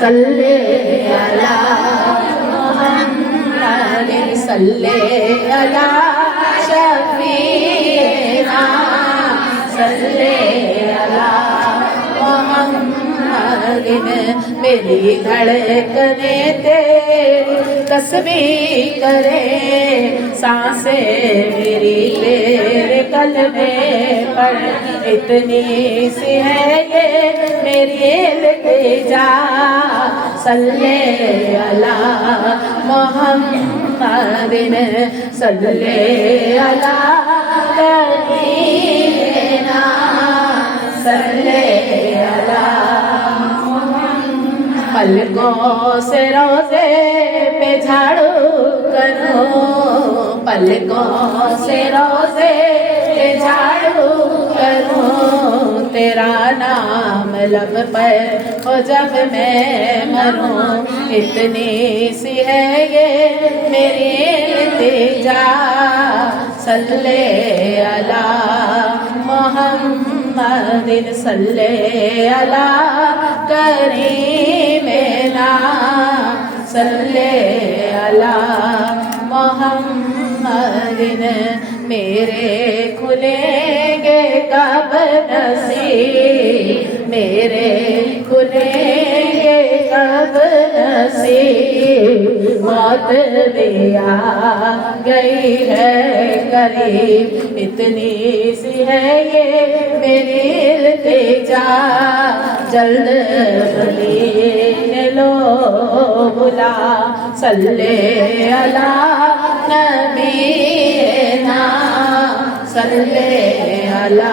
सल्ले अला मोहम्मद सल्ले अला शफीना सल्ले अला मोहम्मद मेरी धड़कने तेरी तस्बीह करे सांसें मेरी तेरे कलमे पर इतनी सी है ये मेरी इल्तिजा सल्ले अला मोहम्मद सल्ले अला करीना सल्ले अला पलकों से रोज़े पे झाड़ू करो पलकों से रोज़े पे झाड़ू करो तेरा नाम लब पर हो जब मैं मरूं इतनी सी है ये मेरी इल्तिजा सल्ले अला मोहम्मद सल्ले अला करीमेना सल्ले अला मोहम्मद मेरे खुलेंगे कब नसीब मेरे खुलेंगे कब नसीब मौत भी आ गई है करीब इतनी सी है ये मेरी इल्तिजा जल्द लो बुला सल्ले अला नबीना सल्ले अला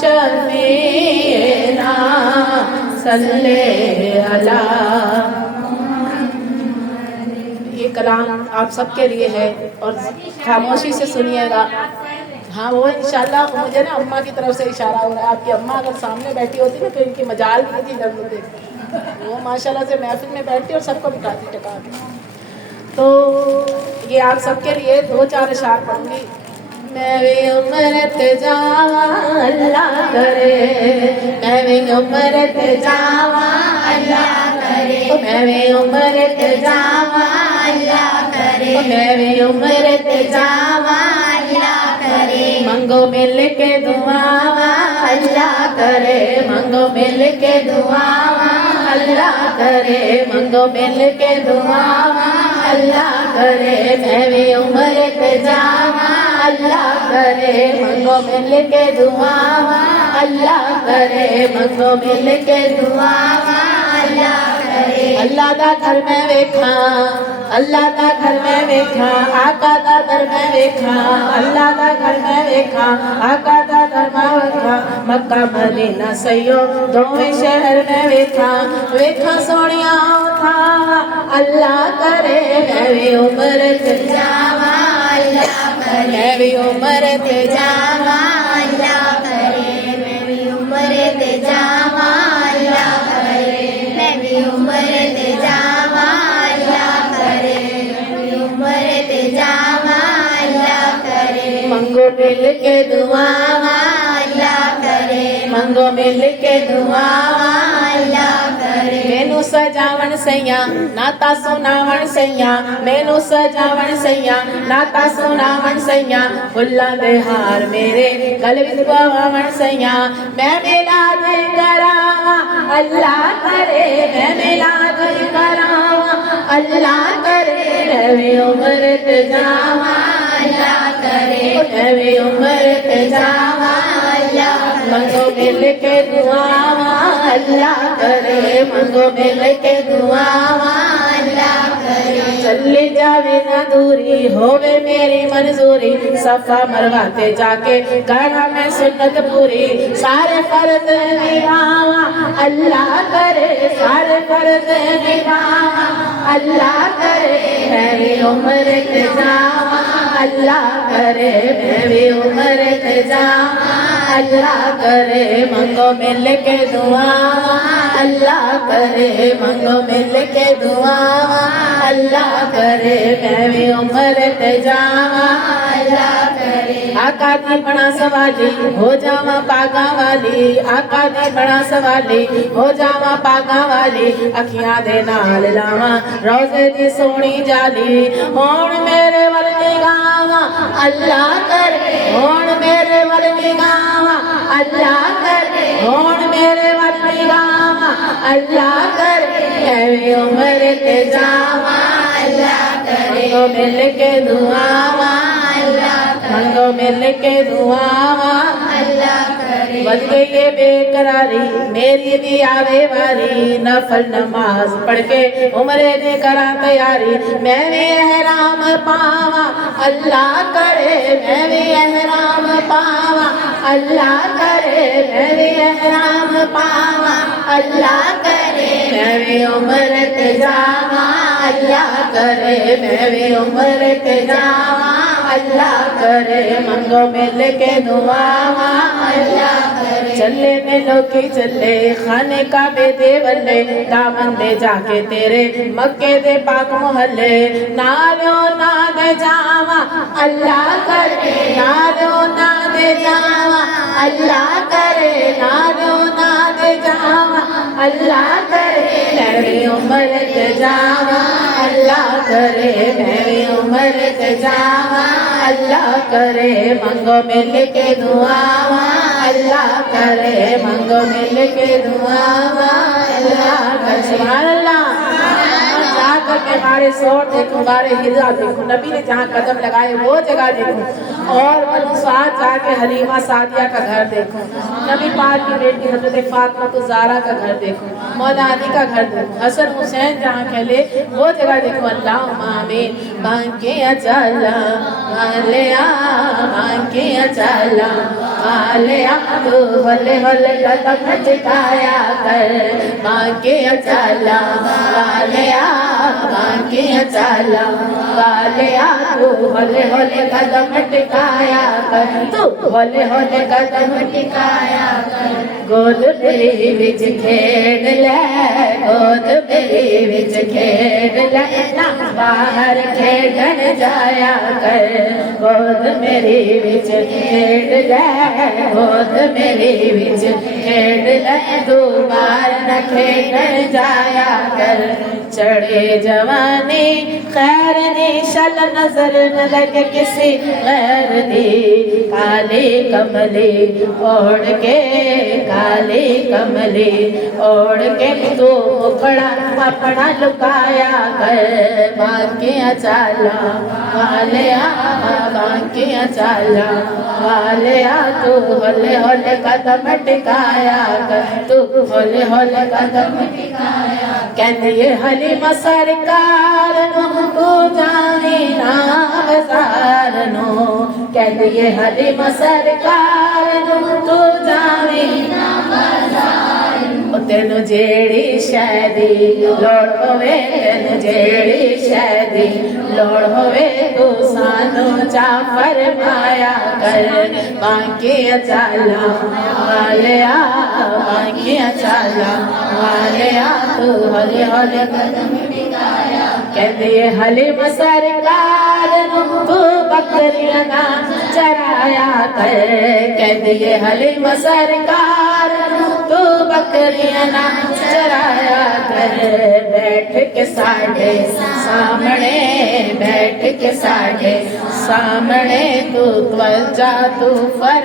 शफीना सल्ले अला। ये कलाम आप सबके लिए है और खामोशी से सुनिएगा। हाँ वो इंशाल्लाह मुझे ना अम्मा की तरफ से इशारा हो रहा है। आपकी अम्मा अगर सामने बैठी होती ना तो इनकी मजाल भी थी इधर मुझे वो माशाल्लाह से महफिल में बैठती और सबको बिठाती टका के। तो ये आप सबके लिए 2-4 अशार पढ़ूंगी। मैं भी उम्रत जावा अल्लाह करे मैं भी उम्रत जावा अल्लाह करे मैं भी उम्रत जावा अल्लाह करे मैं भी उम्रत जावा अल्लाह करे मंगो मिल के दुआवा अल्लाह करे मंगो मिल के दुआवा अल्लाह करे मंगो मिल के दुआवा अल्लाह करे मैं भी उम्रत जावा अल्लाह करे मंगो मिल के दुआवा अल्लाह करे मंगो मिल के दुआवा अल्लाह करे अल्लाह दा घर में वेखा अल्लाह दा घर में वेखा आका दा घर में वेखा अल्लाह दा घर में वेखा आका दा घर में वेखा मक्का मदीना सैयो दोवें शहर में वेखा वेखा सोनिया था अल्लाह करे मैं भी उम्रत जावा अल्लाह मैं भी उम्रत जावा अल्लाह करे मैं भी उम्रत जावा अल्लाह करे मैं भी उम्रत जावा अल्लाह करे मैं भी उम्रत जावा अल्लाह करे मंगो मिल के दुआवा अल्लाह करे मंगो मिल के दुआवा अल्लाह करे मैनू सजावण सैया नाता सुनावण सैया मैनू सजावण सैया नाता सुनावण सैया फुल्लां दे हार मेरे गल विच पवावण सैया मैं मिलाद करावा अल्लाह करे मैं मिलाद करावा अल्लाह करे मैं भी उम्रत जावा अल्लाह करे मैं भी उम्रत जावा अल्लाह मंगो मिल के दुआवा अल्लाह करे मंगो मिल के दुआवा अल्लाह करे चली जावे ना दूरी होवे मेरी मंजूरी सफा मरवाते जाके करा मैं सुन्नत पूरी सारे फर्ज निभावा अल्लाह करे सारे फर्ज निभावा अल्लाह करे मैं भी उम्रत जावा अल्लाह करे मैं भी उम्रत जावा अल्लाह करे मंगो मिल के दुआवा अल्लाह करे मंगो मिल के दुआवा अल्लाह करे मैं भी उम्रत जावा अल्लाह करे आका दी बड़ा सवाली हो जावा पागा वाली, आका दी बड़ा सवाली हो जावा पागा वाली, अखियां दे नाल लावा रोजे दी सोनी जाली। होण मेरे वल निगावा अल्लाह कर, होण मेरे वल निगावा अल्लाह कर, होण मेरे वल निगावा अल्लाह कर, ऐवी उम्र ते जावा अल्लाह कर, मंगो मिल के दुआवा अल्लाह कर, मंगो मिल के दुआवा अल्लाह करे। बच गई ये बेकरारी मेरी भी आवे वारी, नफल नमाज पढ़ के उम्रे दे करा तैयारी, मैं भी एहराम पावा अल्लाह करे, मैं भी एहराम पावा अल्लाह करे, मैं भी एहराम पावा अल्लाह करे, मैं भी उम्र ते जावा अल्लाह करे, मैं भी उम्र ते जावा अल्लाह करे, मंगो मिल के दुआवा अल्लाह करे। चले मिलो की चले खाने काबे दे वल्ले, दामन दे जाके तेरे मक्के दे पाक मोहल्ले, नालो ना दे जावा अल्लाह करे, नालो ना दे जावा अल्लाह करे, नालो ना दे जावा अल्लाह करे, मैं भी उम्र ते जावा अल्लाह करे, मैं भी उम्र ते जावा अल्लाह करे, मंगो मिल के दुआवा अल्लाह करे, मंगो मिल के दुआवा अल्लाह करे। सुभान अल्लाह। जाकर के हमारे शोर देखो, हमारे हिजा देखो, नबी ने जहाँ कदम लगाए वो जगह देखो, और बलूसात जाके हलीमा सादिया का घर देखो, नबी पाक की बेटी हजरत फातिमा तो ज़ारा का घर देखो, मौला अली का घर देखो, हसन हुसैन जहाँ खेले वो जगह देखो। अल्लाह आमीन। मांगे अचाला मालिया, मांगे अचाला मालिया, तू होले होले कदम टिकाया कर, मांगे अचाला मालिया, मांगे अचाला मालिया, तू होले होले कदम टिकाया कर, तू होले होले कदम टिकाया कर। गोद मेरी विच खेड ले, गोद मेरी विच खेड ले, ना बाहर खेडन जाया कर, गोद मेरी विच खेड ले, गोद मेरी विच खेड ले, तू बाहर न खेडन जाया कर। चढ़े जवानी खैर निशल नजर न लगे किसी गैर दी, काली कमली ओढ़ के, काली कमली ओढ़ के, तू मुखड़ा अपना लुकाया कर, बांके अचाला वालिया, बांके अचाला वालिया, तू होले होले कदम टिकाया कर, तू होले होले कदम टिकाया। कहते ये हलीमा सरकार नो तू जाने ना बाजार नो, कहते ये हलीमा सरकार नो तू जाने ना बाजार नो, तेनु जेड़ी शादी लोड़ होवे, तेनु जेड़ी शादी लोड़ होवे, तू सानू चा फरमाया कर, बांके अचाला वालिया, बांके अचाला वालिया, तू होले होले कदम टिकाया। कहते ये हलीमा सरकार नु तू बकरियां ना चराया कर, कहते ये हलीमा सरकार नु तू बकरियां ना चराया कर, बैठ के साढ़े सामने, बैठ के साढ़े सामने, तू त्वचा तू फर